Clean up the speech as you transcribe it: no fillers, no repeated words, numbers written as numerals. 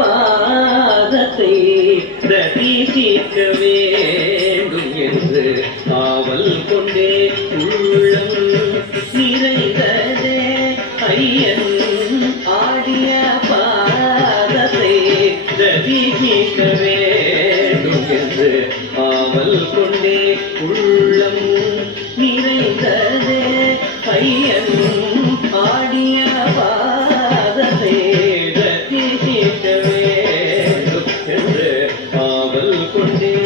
பாதத்தை ரசிக்க வேண்டும் என்று ஆவல் கொண்டே உள்ளம் நிறைந்ததே ஐயன் ஆடிய பாதத்தை ரசிக்க வேண்டும் என்று ஆவல் கொண்டே உள்ளம் நிறைந்ததே ஐயன் ஆடிய பாதத்தை ரசிக்க வேண்டும் என்று ஆவல் கொண்டே